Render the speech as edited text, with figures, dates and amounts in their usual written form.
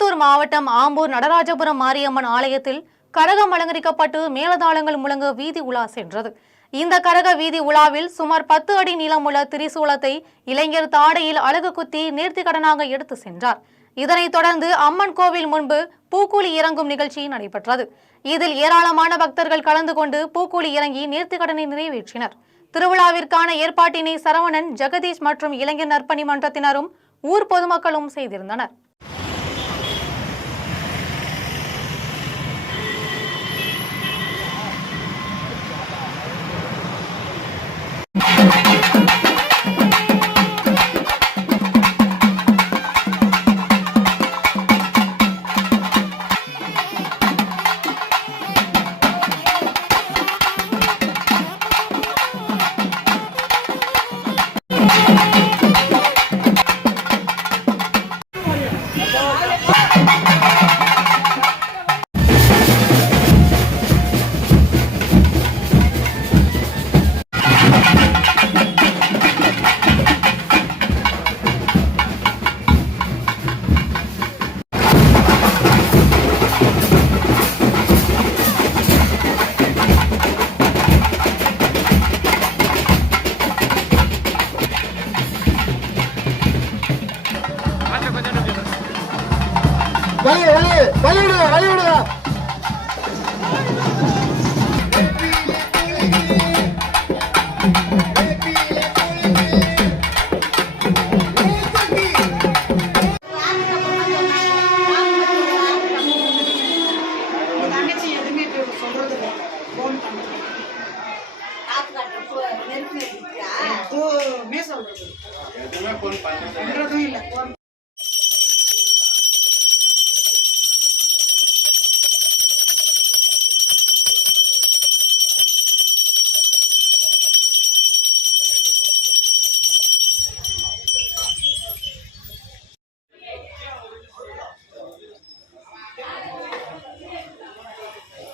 திருப்பத்தூர் மாவட்டம் ஆம்பூர் நடராஜபுரம் மாரியம்மன் ஆலயத்தில் கரகம் அலங்கரிக்கப்பட்டு மேலதாளங்கள் முழங்க வீதி உலா சென்றது. இந்த கரக வீதி உலாவில் சுமார் 10 அடி நீளமுள்ள திரிசூலத்தை இளைஞர் தாடையில் அழகு குத்தி நேர்த்திக்கடனாக எடுத்து சென்றார். இதனைத் தொடர்ந்து அம்மன் கோவில் முன்பு பூக்கூலி இறங்கும் நிகழ்ச்சி நடைபெற்றது. இதில் ஏராளமான பக்தர்கள் கலந்து கொண்டு பூக்கூலி இறங்கி நேர்த்திக்கடனை நிறைவேற்றினர். திருவிழாவிற்கான ஏற்பாட்டினை சரவணன், ஜெகதீஷ் மற்றும் இளைஞர் நற்பணி மன்றத்தினரும் ஊர் பொதுமக்களும் செய்திருந்தனர். வழி விடுங்க